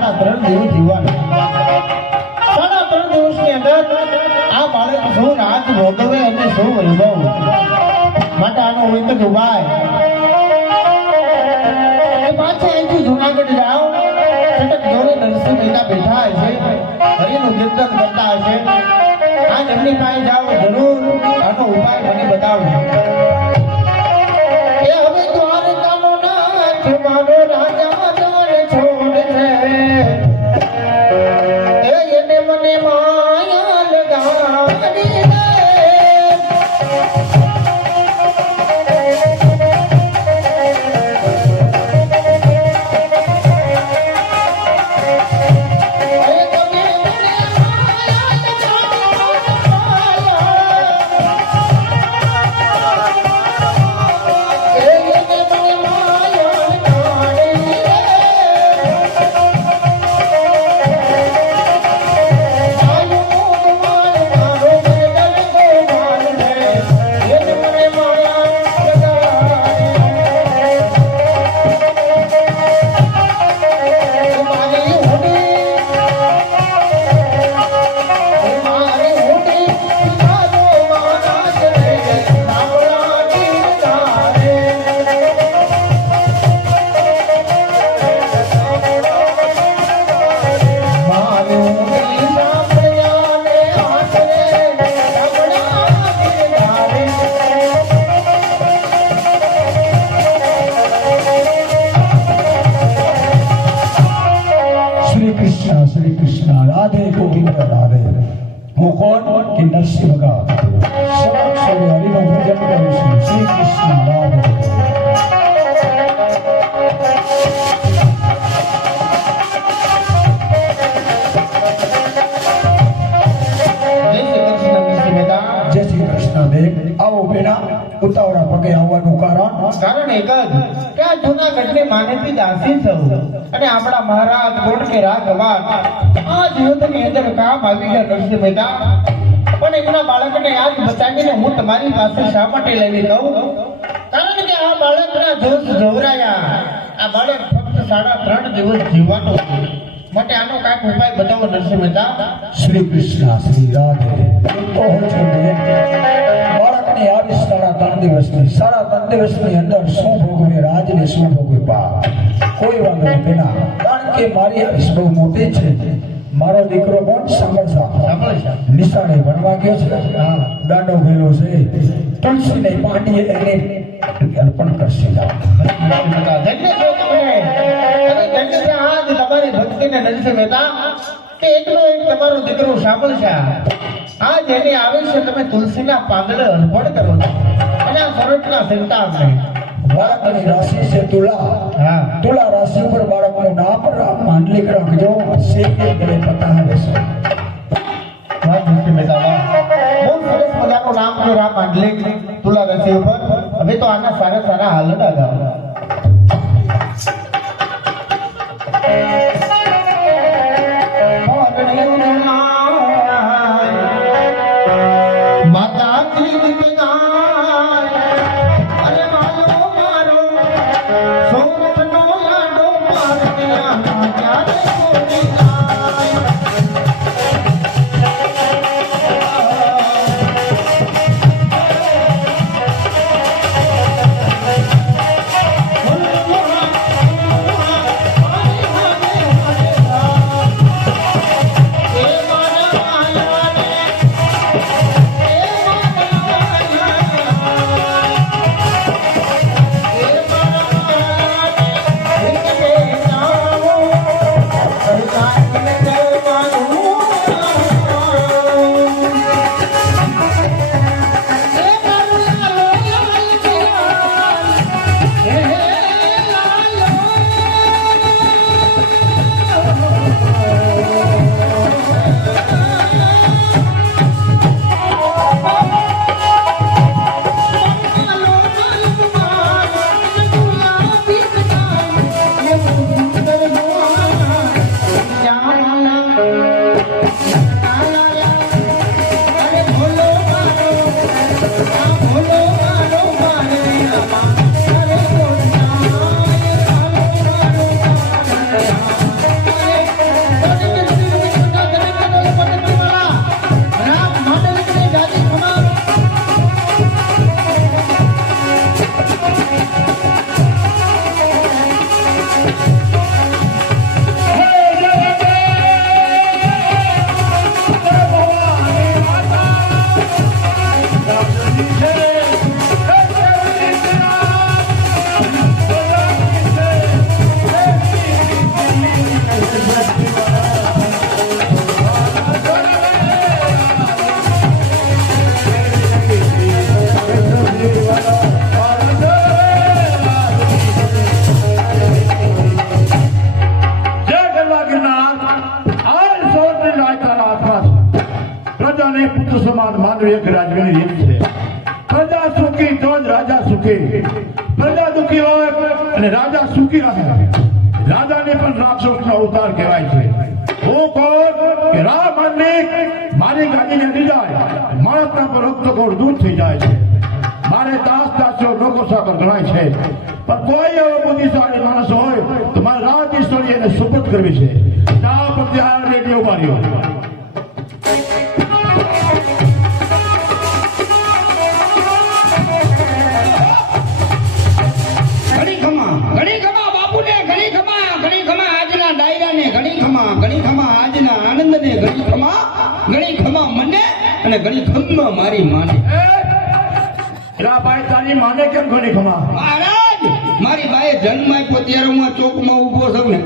સાડા ત્રણ દિવસ જીવવાના સાડા ત્રણ દિવસની અંદર આ બાળક શું નાચ ભોગવે અને શું અનુભવ માટે આનો હોય તો ઉપાય. પાછા અહીંથી જુનાગઢ જાઓ. નરસિંહ મહેતા બેઠા હશે. હરિનું કીર્તન કરતા હશે. આ એમની પાસે જાઓ જરૂર. આનો ઉપાય મને બતાવજો. એ હવે દ્વારકાનો હું કોણ કે નરસિંહ ભગત સમક્ષ હરિનો ભજન કરું છું શ્રી કૃષ્ણ દેવ આવો બેના, ઉતાવળા પગે આવવાનું કારણ? કારણ એક જ, કે આ જૂનાગઢની માનેતી દાસી થવું. આપણા મહારાજ ગુણ કે રાઘવાન આ યુદ્ધની અંદર કામ આવી ગયા નરસિંહ મહેતા. પણ એમના બાળકને આજ બતાવીને હું તમારી પાસે શા માટે લઈ કહું કારણ કે આ બાળકના જોશ જોવરાયા. આ બાળક ફક્ત સાડા ત્રણ દિવસ જીવવાનો છે. માટે આનો કાંઈક ઉપાય બતાવો નરસિંહ મહેતા. શ્રી કૃષ્ણ, શ્રી રાધે. બેન આવી સાડા ત્રણ દિવસની સાડા ત્રણ દિવસની અંદર શું ભોગવે રાજને શું ભોગવે પાપ કોઈ વાંધો બેના કારણ કે મારી આવીશ બહુ મોટી છે. મારો દીકરો કોણ? સાંભળતા નિશાળે ભણવા ગયો છે. દાંડો ગયેલો છે. તુલસીને પાંડીએ એને અર્પણ કરશે. ધન્ય છો તમે અને ધન્ય છે આજ તમારી ભક્તિને નજીક મહેતા કે એકલો એક તમારો દીકરો સાંભળશે. આજ જેની આવે છે તમે તુલસીના પાંદડે અર્પણ કરો છો. અને આ સરોજના સંતાનને બાળકની રાશિ છે તુલા. હા. તુલા રાશિ ઉપર બાળકનું નામ રામ માંડલિક રાખજો. શેકે ગળે પતા હશે નરસિંહ મહેતા વાહ બહુ સરસ મજાનું નામ છે રામ માંડલિક તુલા રાશિ ઉપર. હવે તો આના સારા સારા હાલડા ગાઓ સુખી રહે રાજાને પણ રાક્ષસનો અવતાર કહેવાય છે. હું કહું કે રામ મારી ગાડીને લીધાય માણસના પર રક્ત કોળ દૂર થઈ જાય છે. મારે દાસ દાસીઓ લોકો સાગર ગણાય છે. પણ કોઈ એવો બુદ્ધિશાળી માણસ હોય, તો મારે રાજ ઈશ્વરી એને સુપત કરવી છે. ના પ્રત્યાર રેડિયો માર્યો ઘણી ખમા ઘણી ખમા મને અને ઘણી ખમા મારી માને. રાભાઈ તારી માને કેમ ઘણી ખમા? મહારાજ મારી બાએ જન્મ આપ્યો ત્યારે હું ચોકમાં ઊભો છું ને.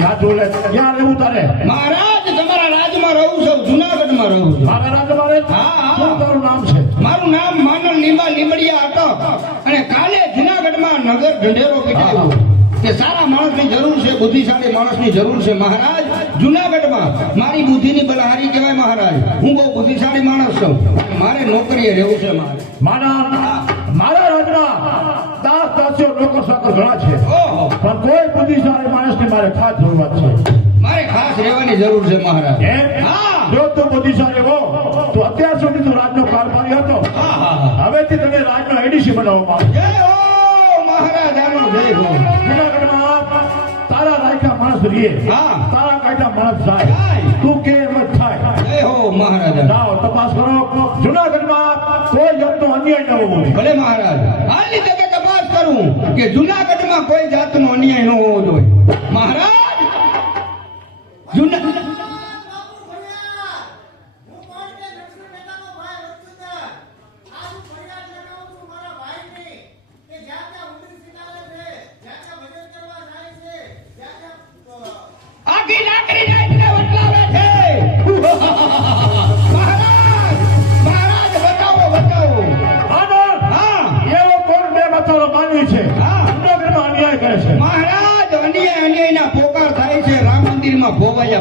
યાદ ઓલે ક્યાં રહેવું તારે? મહારાજ તમારા રાજમાં રહું છું જુનાગઢમાં રહું છું. મારા રાજ મારે હા, હા. શું તારું નામ છે? મારું નામ માનવ લીંબા લીંબડિયા હતો. અને કાલે જુનાગઢમાં નગર ઢંઢેરો પીટાયો કે સારા માણસની જરૂર છે બુદ્ધિશાળી માણસની જરૂર છે. મહારાજ જુનાગઢમાં મારી બુદ્ધિની બલહારી કહેવાય મહારાજ. હું બહુ બુદ્ધિશાળી માણસ છું. મારે નોકરીએ રહેવું છે મારે. મારા મારા રાજમાં દાસ દાસીઓ નોકર સાકર ઘણા છે. પણ કોઈ બુદ્ધિશાળી માણસને મારે ખાસ જરૂરત છે. મારે ખાસ રહેવાની જરૂર છે મહારાજ? હા? જો તું બુદ્ધિશાળી હો તો અત્યાર સુધી તું રાજનો કારભારી હતો. હવેથી તને રાજનો એડીસી બનાવવામાં આવે. મહારાજ આનો જય હો. જૂનાગઢમાં માણસ હા. તારા કાઢ્યા માણસ જાય જાય. તું કે એમ જ થાય. જય હો મહારાજ. જાઓ તપાસ કરો. જૂનાગઢમાં કોઈ જાતનો અન્યાય ન હોવો ભલે મહારાજ. હાલની તકે તપાસ કરું કે જુનાગઢમાં કોઈ જાતનો અન્યાય ન હોવો જોઈએ. મહારાજ! જુના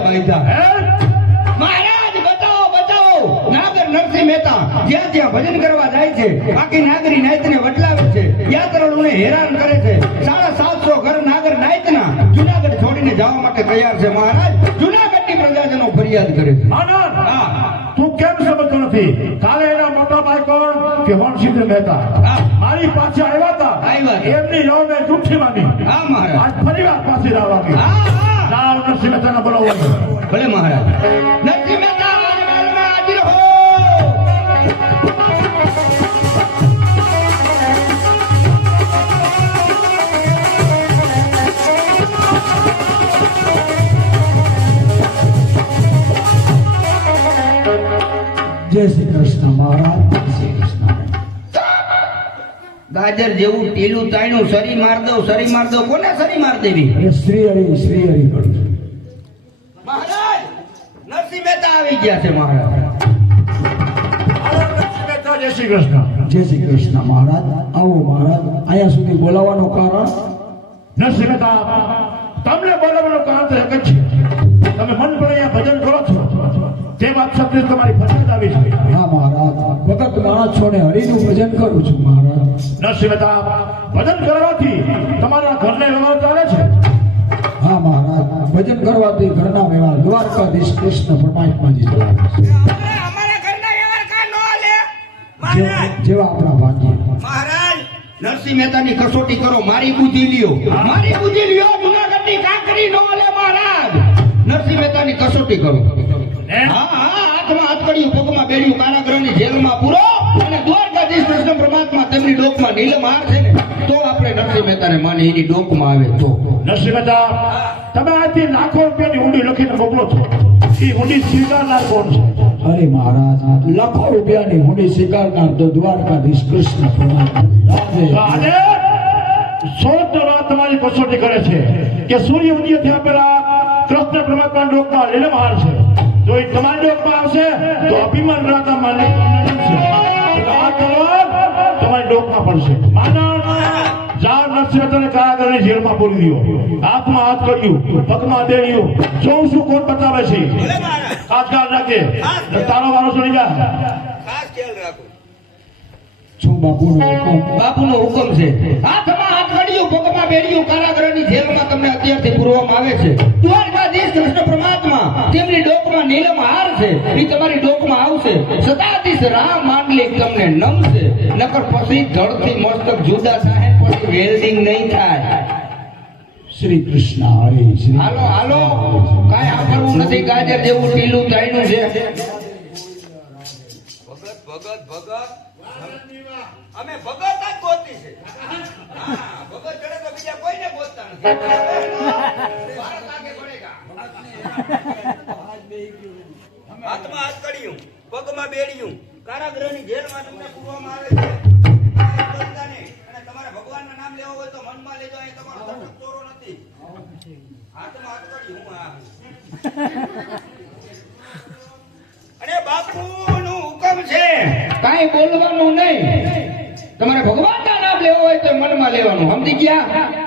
બાંધ્યા? મહારાજ બતાવો બતાવો નાગર નરસિંહ મહેતા, જ્યાં જ્યાં ભજન કરવા જાય છે આખી નાગરી નાયતને વટલાવે છે. યાત્રાળુને હેરાન કરે છે. સાડા સાતસો ઘર નાગર નાયતના જુનાગઢ છોડીને જવા માટે તૈયાર છે. મહારાજ, જુનાગઢની પ્રજાજનો ફરિયાદ કરે છે. આનંદ! તું કેમ સમજતો નથી? કાલે એના મોટા ભાઈ કોણ? કે વંશીધર મહેતા. મારી પાસે આવ્યા હતા. એમની લવ મેં જુઠ્ઠી માની આજ ફરી વાર પાછી લાવવાની હા હા. જાઓ નરસિંહ મહેતાને બોલાવો ભલે મહારાજ. નરસિંહ મહેતા જય શ્રી કૃષ્ણ મહારાજ જય શ્રી કૃષ્ણ ગાજર જેવું ટીલું તાણ્યું સરી માર દો સરી માર દો કોને સરી માર દેવી? શ્રી હરિ શ્રી હરિ કરું મહારાજ નરસિંહ મહેતા આવી ગયા છે મહારાજ. જય શ્રી કૃષ્ણ. જય શ્રી કૃષ્ણ મહારાજ. આવો મહારાજ. અહીંયા સુધી બોલાવવાનું કારણ? નરસિંહ મહેતા તમને બોલાવવાનું કારણ તો એક જ છે. તમે મન પર અહીંયા ભજન કરો છો. તે વાત સાથે તમારી ફરિયાદ આવી છે. હા મહારાજ. માણસ ને હરિનું ભજન કરું છું મારા. નરસિંહ મહેતા ભજન કરવાથી તમારા ઘરને વ્યવહાર ચાલે છે? હા મહારાજ. ભજન કરવાથી ઘરના વ્યવહાર દ્વારકાધીશ કૃષ્ણ પરમાત્માજી ચલાવે છે. અમારા ઘરના વ્યવહાર કા નો લે જે- જેવા આપણા ભાગ્ય. મહારાજ નરસિંહ મહેતાની કસોટી કરો મારી બુદ્ધિ લ્યો. મારી બુદ્ધિ લ્યો જુનાગઢની કાંકરી નો લે મહારાજ! નરસિંહ મહેતાની કસોટી કરો. હે? હા હા હાથમાં હાથકડીયું પગમાં બેડ્યું કારાગૃહની જેલમાં પૂરો અને દ્વારકાધીશ કૃષ્ણ પરમાત્મા તેમની ડોકમાં નીલમહાર છે ને તો આપણે નરસિંહ મહેતાને માની એની ડોકમાં આવે તો. નરસિંહ મહેતા તમે આજથી લાખો રૂપિયાની ઊંડી લખીને મોકલો છો. એ ઊંડી સ્વીકારનાર કોણ છે? અરે મહારાજ લાખો રૂપિયાની ઊંડી સ્વીકારનાર તો દ્વારકાધીશ કૃષ્ણ પરમાત્મા સો તમારી કસોટી કરે છે કે સૂર્ય ઉદય થયા પહેલા કૃષ્ણ પરમાત્મા લોકમાં લીલમહાર છે. જો એ તમારી લોકમાં આવશે તો અભિમાન રાજા માને તમારી લોકમાં પડશે. માનવ જા નરસિંહ મહેતાને કારાગરની જેલમાં પૂરી દો હાથમાં હાથ કર્યું પગમાં દેડ્યું જોઉં શું કોણ બતાવે છે. ખ્યાલ રાખજે તારો વારો સુની જા. રાખો છું બાપુનો હુકમ બાપુનો હુકમ છે. હાથમાં હાથકડીયું પગમાં બેડિયું કારાગૃહની જેલમાં તમને અત્યારથી પૂરવામાં આવે છે. દ્વારકાધીશ કૃષ્ણ પરમાત્મા તેમની ડોકમાં નીલમ હાર છે. એ તમારી ડોકમાં આવશે. સતાધીશ રામ માંડલિક તમને નમશે નકર પછી ધડથી મસ્તક જુદા થાય પછી વેલ્ડિંગ નહીં થાય. શ્રી કૃષ્ણ હરે શ્રી હાલો હાલો. કાંઈ સાંભળવું નથી ગાજર જેવું ટીલું તાયનું છે. ભગત ભગત ભગત. અમે ભગત જ ગોતી છે. ભગત ચડે તો બીજા કોઈને ગોતતા. હાથમાં હાથ કડિયું પગમાં બેડિયું કારાગૃહની જેલમાં તમને પૂરવામાં આવે છે. અને તમારે ભગવાનના નામ લેવા હોય તો મનમાં લેજો, અહીં તમારો નથી. હાથમાં હાથ અને બાપુનું હુકમ છે. કાંઈ બોલવાનું નહીં. તમારે ભગવાનના નામ લેવો હોય તો મનમાં લેવાનું. સમજી ગયા?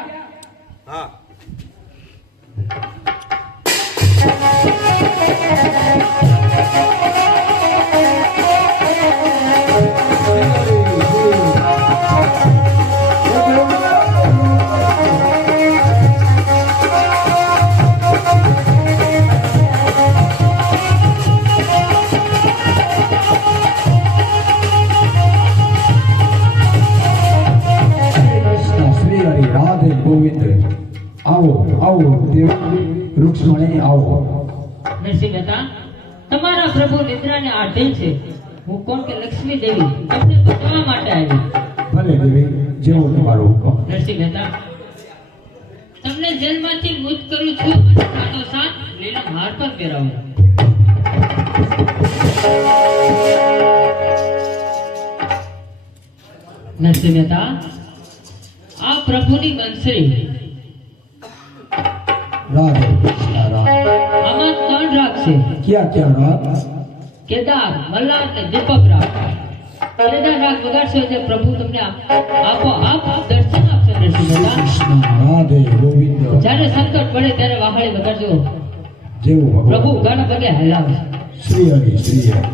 મહેતા તમારા પ્રભુ નિદ્રાને આધીન છે. હું કોણ કે લક્ષ્મી દેવી? તમને બતાવવા માટે આવી. ભલે દેવી જેવો તમારો હુકમ. નરસિંહ મહેતા તમને જેલમાંથી મુક્ત કરું છું અને સાથો સાથ લીલો હાર પર પહેરાવું. નરસિંહ મહેતા આ પ્રભુની બંસરી. રાધે. ક્યાં ક્યાં રાગ કેદાર મલ્હાર દીપક રાગ કેદાર રાગ વગાડશો એટલે પ્રભુ તમને આપ- આપો આપ દર્શન આપશે કૃષ્ણ રાધે ગોવિંદ. જ્યારે સંકટ પડે ત્યારે વાહળી વગાડજો. જેવો પ્રભુ ગણ ગાના પગે હલાવે શ્રી હરિ શ્રી હરિ.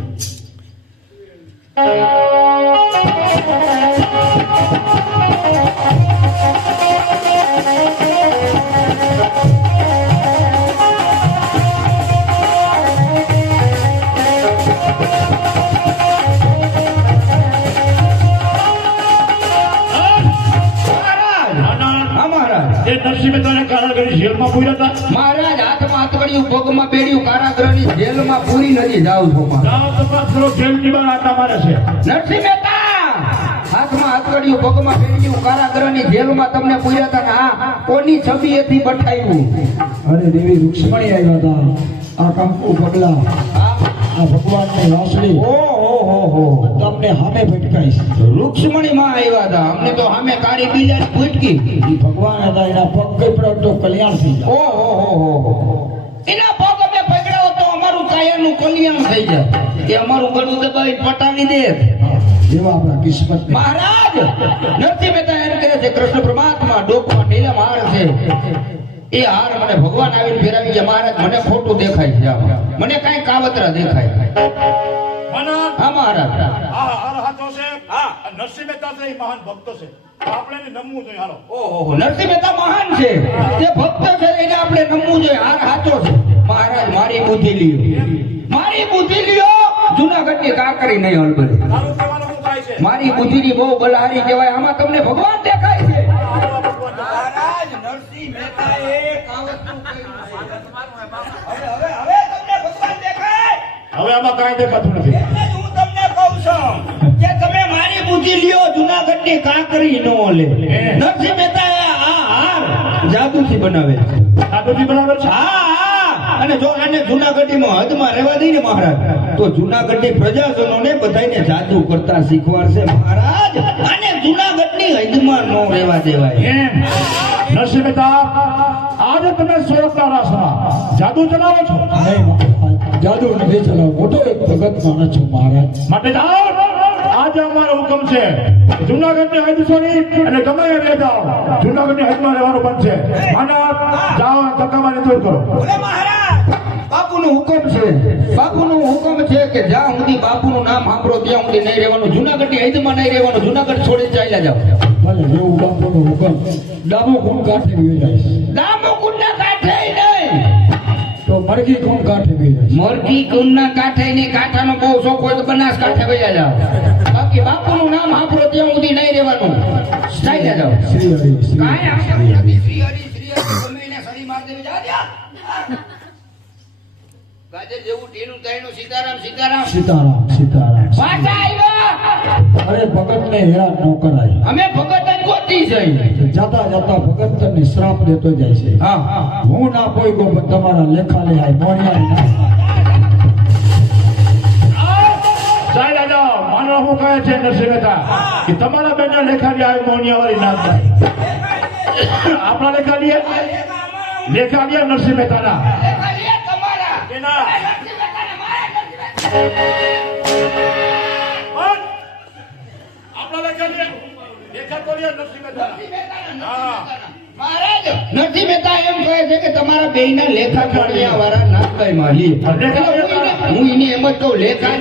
મહેતાને ની જેલમાં પૂર્યા હતા? મહારાજ હાથમાં હાથકડિયું પગમાં બેડિયું કારાગૃહની જેલમાં પૂરી નદી જાઉં છું જાઓ તપાસ કરો જેલની બહાર આટા મારે છે. નરસિંહ મહેતા! હાથમાં હાથકડિયું પગમાં બેડિયું કારાગૃહની જેલમાં તમને પૂર્યા હતા ને આ કોની છબી એથી બઠાયું અરે દેવી રૂક્ષ્મણી આવ્યા હતા. આ કંકુ પગલા આ ભગવાનની વાસળી. ઓહો. હો હો તમને ભટકાઈશ. રૂક્ષ્મણી માં આવ્યા હતા. અમને તો સામે કાળી બીજાની ભૂટકી. ભગવાન હતા એના પગ કઈ તો કલ્યાણ થઈ જાય ઓહો હો હો હો એના પગ અમે પકડ્યો તો અમારું કાયાનું કલ્યાણ થઈ જાય. એ અમારું ગળું દબાવી પટાવી દે. જેવા આપણા કિસ્મત મહારાજ નરસિંહ મહેતા એમ કહે છે કૃષ્ણ પરમાત્મા ડોકમાં નીલમ હાર છે. એ હાર મને ભગવાન આવીને ફેરાવી છે. મહારાજ મને ખોટું દેખાય છે મને કઈ કાવતરા દેખાય. મના હા મહારાજ આ હાથો છે હા. આ નરસિંહ મહેતા છે એ મહાન ભક્તો છે. આપણે નમવું જોઈએ હાલો. ઓહો નરસિંહ મહેતા મહાન છે. તે ભક્ત છે એને આપણે નમવું જોઈએ. હાર હાથો છે. મહારાજ મારી બુદ્ધિ લ્યો. મારી બુદ્ધિ લ્યો. જુનાગઢની કાકરી નહીં થાય મારી બુદ્ધિની બહુ બલહારી કહેવાય. આમાં તમને ભગવાન દેખાય છે મહારાજ નરસિંહ મહેતાએ કાવતરું કર્યું છે. હવે હવે હવે તમને ભગવાન દેખાય હવે આમાં કાંઈ દેખાતું નથી. એટલે જ હું તમને કહું છું કે તમે મારી બુદ્ધિ લ્યો જુનાગઢની કાંકરી નો લે. નરસિંહ મહેતાએ આ હાર જાદુથી બનાવે છે. સાધુજી બનાવે છે? હા અને જો આને જુનાગઢીમાં હદમાં રહેવા દઈ ને મહારાજ તો જુનાગઢની પ્રજાજનોને બધાને જાદુ કરતા શીખવાડશે મહારાજ. આને જુનાગઢની હદમાં નો રહેવા દેવાય. એમ. નરસિંહ મહેતા આજે તમે સુરતના રાસમાં જાદુ ચલાવો છો? જાદુ નથી ચલાવો મોટો એક ભગત માણસ છું મહારાજ. માટે જાઓ. આજે અમારો હુકમ છે. જુનાગઢની હદ છોડી અને ગમે એ બે જાઓ. જુનાગઢની હદમાં રહેવાનું બંધ છે. માનવ જાઓ ધક્કામારી દૂર કરો. બાપુનો બાપુનો હુકમ છે. બાપુનો હુકમ છે કે જ્યાં સુધી બાપુનું નામ સાંભળો ત્યાં સુધી નહીં રહેવાનું. જુનાગઢની હૈદમાં નહીં રહેવાનું. જુનાગઢ છોડી ચાલ્યા જાઓ. ભલે જેવું બાપુનો હુકમ. ડામો કુંડ કાઢી ગયો જાય. ડામો તો મરઘી કોણ કાંઠે ગયો મરઘી છે ના કાંઠે ને કાંઠાનો બહુ શોખ હોય તો બનાસ કાંઠે વયા જાઓ બાકી બાપુનું નામ સાંભળો ત્યાં સુધી નહીં રહેવાનું સાઈ જાઓ શ્રી હરિ શ્રી હરિ, શ્રી હરિ. શ્રી હરિ, શ્રી હરિ, ગમે એને સળી માર દેવી. જા. ગાજર જેવું સીતારામ સીતારામ. સીતારામ સીતારામ પાછા આવ્યા. અરે ભગત ને હેરાન ન કરાય. અમે ભગત જ ગોતી જાતા જાતા ભગત તમને શ્રાપ દેતો જાય છે. હા હા ના કોઈ ગો તમારા લેખા આય મોણિયા માનવા હું કહે છે નરસિંહ મહેતા કે તમારા બેનના આય આવે મોનિયાવાળી ના થાય આપણા લેખાની લેખાની નરસિંહ મહેતાના તમારા આપણા નથી મહેતા એમ કહે છે કે તમારા બેયના લેખા કણિયા વાળા નાગભાઈ માલી હું એની એમ જ કહું લેખા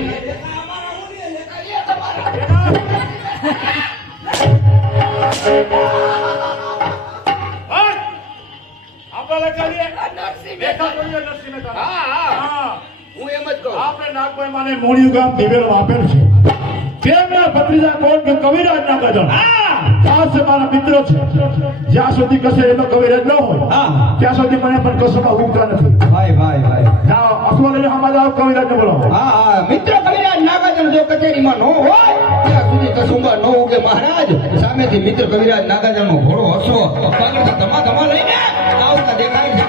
આપણા નરસિંહ મહેતાના હા હા. હા. હું એમ જ કહું. આપણે નાગભાઈ માને મોણિયું ગામ દિવેલ આપેલ છે. તેમના ભત્રીજા કોણ કે કવિરાજ નાગરાજન? ખાસ મારા મિત્રો છે. જ્યાં સુધી કશે એનો કવિરાજ ન હોય હા. ત્યાં સુધી મને પણ કશોમાં ઉગતા નથી. ભાઈ ભાઈ ભાઈ. જાઓ અસવા લઈને હમણાં જાઓ કવિરાજ ને બોલાવો. હા હા. મિત્ર કવિરાજ નાગાર્જુન જો કચેરીમાં નો હોય, ત્યાં સુધી કસુંબા નો ઉગે મહારાજ. સામેથી મિત્ર કવિરાજ નાગાર્જુન નો ઘોડો હસો પાગડતા ધમા ધમા લઈને આવતા દેખાય છે.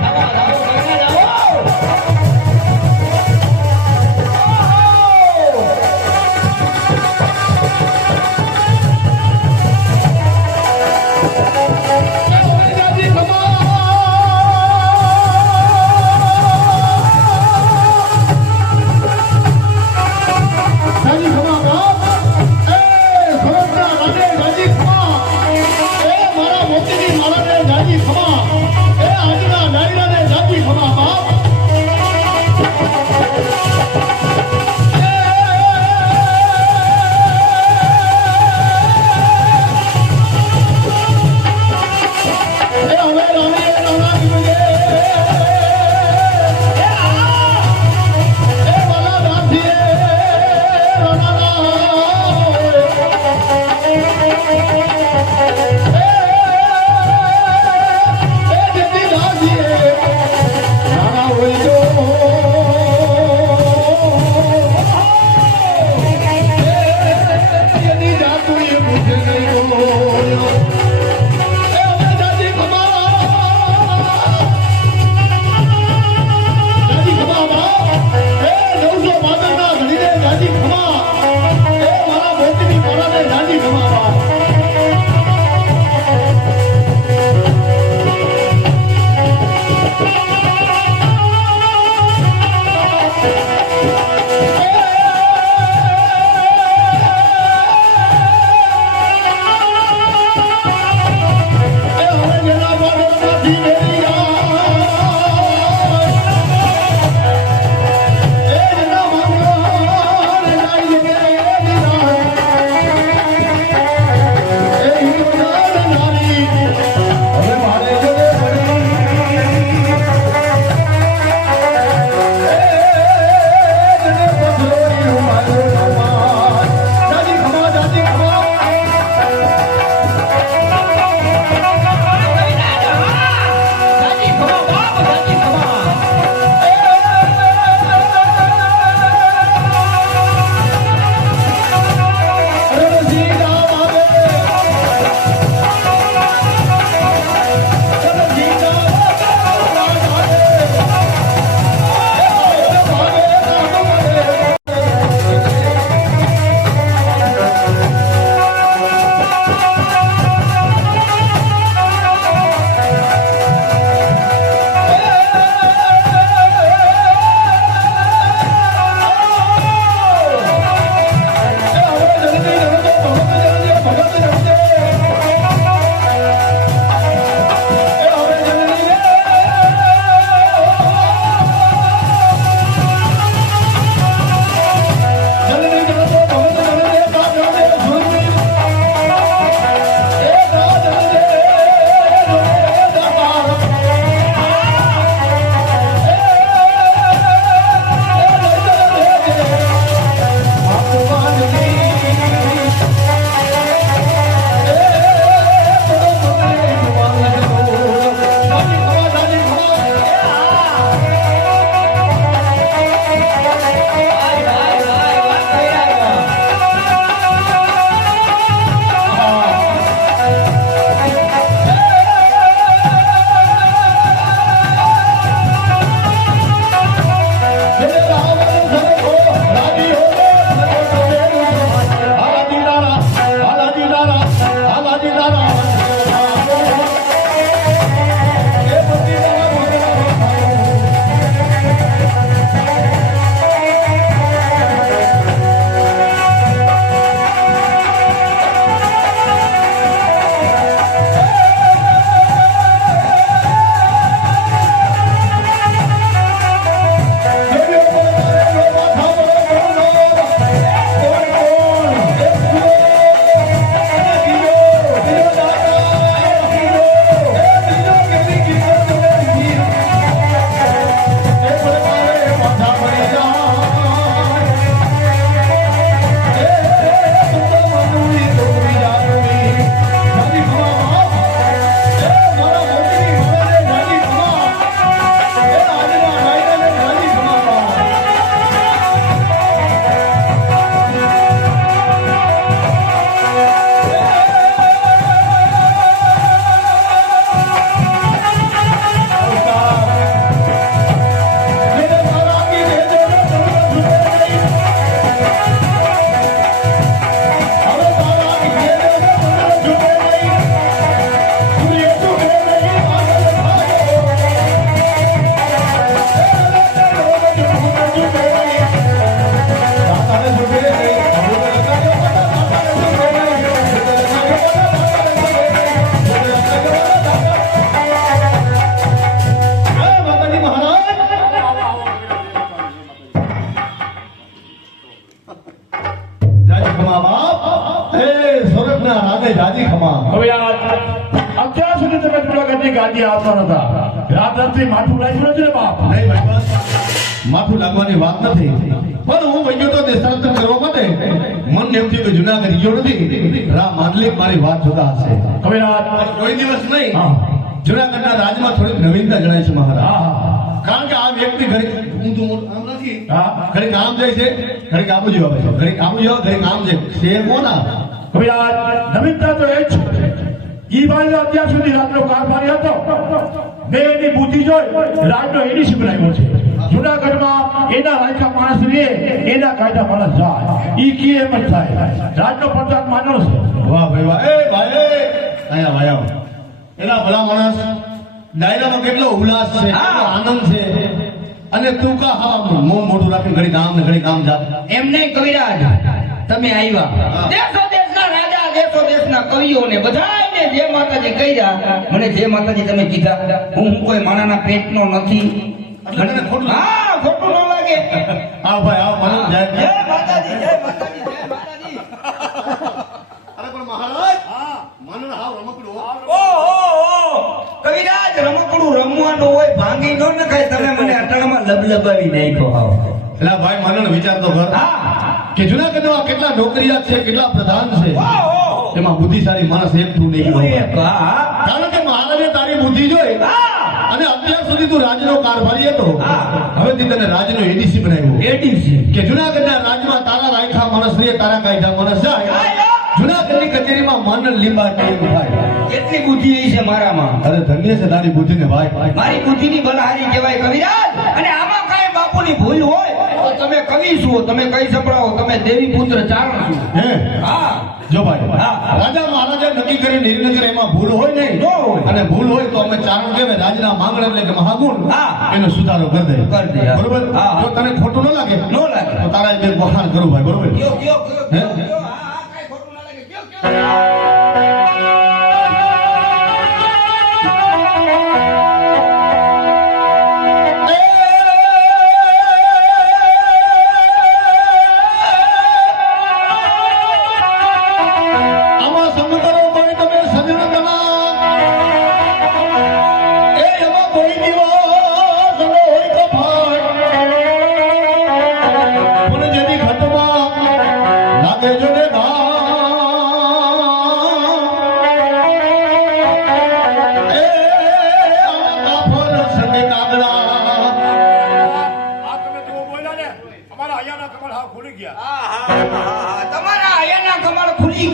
માંડલિક મારી વાત જોતા હશે. કવિરાજ કોઈ દિવસ નહીં. જુનાગઢના રાજમાં થોડીક નવીનતા જણાય છે મહારાજ. કારણ કે આ વ્યક્તિ ઘરે આમ નથી હા. જાય છે જ આવે છે. જ કોના? કવિરાજ નવીનતા તો એ જ. ઈ ભાઈ અત્યાર સુધી રાતનો કારભારી હતો. બે એની બુદ્ધિ જોઈ રાજનો એની બનાવ્યો છે. જુનાગઢમાં એના રાજા માણસ રે એના કાયદા માણસ જાય. ઈ કી એમ જ થાય. રાજનો પ્રતાપ માનો છે. વાહ ભાઈ વાહ એ ભાઈ અહીંયા આવો. એના ભલા માણસ ડાયરામાં કેટલો ઉલ્લાસ છે. આનંદ છે. અને તું કા હા મોં મોટું રાખીને ઘડીક ગામ ને ઘડીક ગામ જા એમ નહીં કવિરાજ તમે આવ્યા દેશો દેશના રાજા દેશો દેશના કવિઓને જય માતાજી કહ્યા મને જે માતાજી તમે કીધા હું કોઈ માણાના પેટનો નથી. તને ખોટું? હા ખોટું ન લાગે. આવ ભાઈ આવ મને જય માતાજી જય માતાજી અરે પણ મહારાજ હાવ રમકડું ઓહો કવિરાજ રમકડું રમવાનું હોય ભાંગી ન નખાય. તમે મને અટાણામાં લબલબાવી નાખ્યો હાવ. એલા ભાઈ મને વિચાર તો કર. કે જુનાગઢમાં કેટલા નોકરિયાત છે કેટલા પ્રધાન છે? એમાં બુદ્ધિશાળી માણસ એક નહીં એવું ગયો. એક, હા. કારણ કે મહારાજે તારી બુદ્ધિ જોઈ અને અત્યાર સુધી તું રાજનો કારભારી હતો હા. હવેથી તને રાજનો એડીસી બનાવ્યો. એડીસી. કે જુનાગઢના રાજમાં તારા રાખ્યા માણસ ને તારા કાયદા માણસ જાય. જુનાગઢની કચેરીમાં માનન લીંબા કેમ ભાઈ કેટલી બુદ્ધિ એ છે મારામાં. અરે ધન્ય છે તારી બુદ્ધિને ભાઈ. મારી બુદ્ધિની બલહારી કહેવાય કવિરાજ. અને આમાં કાંઈ બાપુની ભૂલ હોય તો તમે કવિ છો તમે કહી સંભળાવો તમે દેવી પુત્ર ચારણ છો. હે? હા. જો ભાઈ હા. રાજા મહારાજા નક્કી કરી નિર્ણય કરે એમાં ભૂલ હોય નહીં. નો હોય. અને ભૂલ હોય તો અમે ચારણ કહેવાય. રાજના માંગણ એટલે કે મહાગુણ. હા. એનો સુધારો કરી દે કરી દે, બરોબર? હા. જો તને ખોટું ન લાગે ન લાગે. તો તારા બે વખાણ કરું ભાઈ બરોબર? હે? ના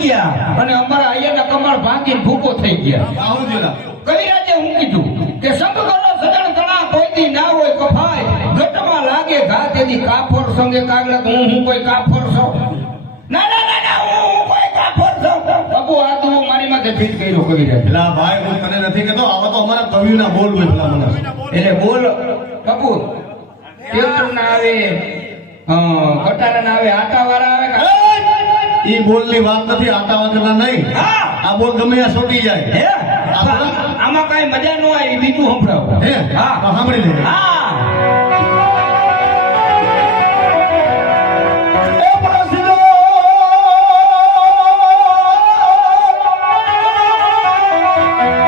ગયા અને અમારા અહીંયાના કમળ ભાંગીને ભૂકો થઈ ગયા. કઈ આજે હું કીધું કે સંગ કરો સજણ તણા કોઈથી ના હોય કફાય ગટમાં લાગે ઘા તેથી કાફર સંગે કાગળ હું હું કોઈ કાફર છો? ના ના ના ના હું હું કોઈ કાફર છો. બાપુ આ તો મારી માથે ફીટ કર્યો કવિરાજ એટલે ભાઈ હું તને નથી કહેતો આવા તો અમારા કવિના બોલ હોય પેલા મને. એટલે બોલ. બાપુ ટ્રેક્ટર ના આવે કટારા ના આવે આટા વાળા આવે ઈ બોલની વાત નથી આટાવાના નહીં. આ બોલ ગમે આ છોટી જાય. આમાં કઈ મજા ન આવી બીજું સંભળાવો. હે? હા. સાંભળી લે હા.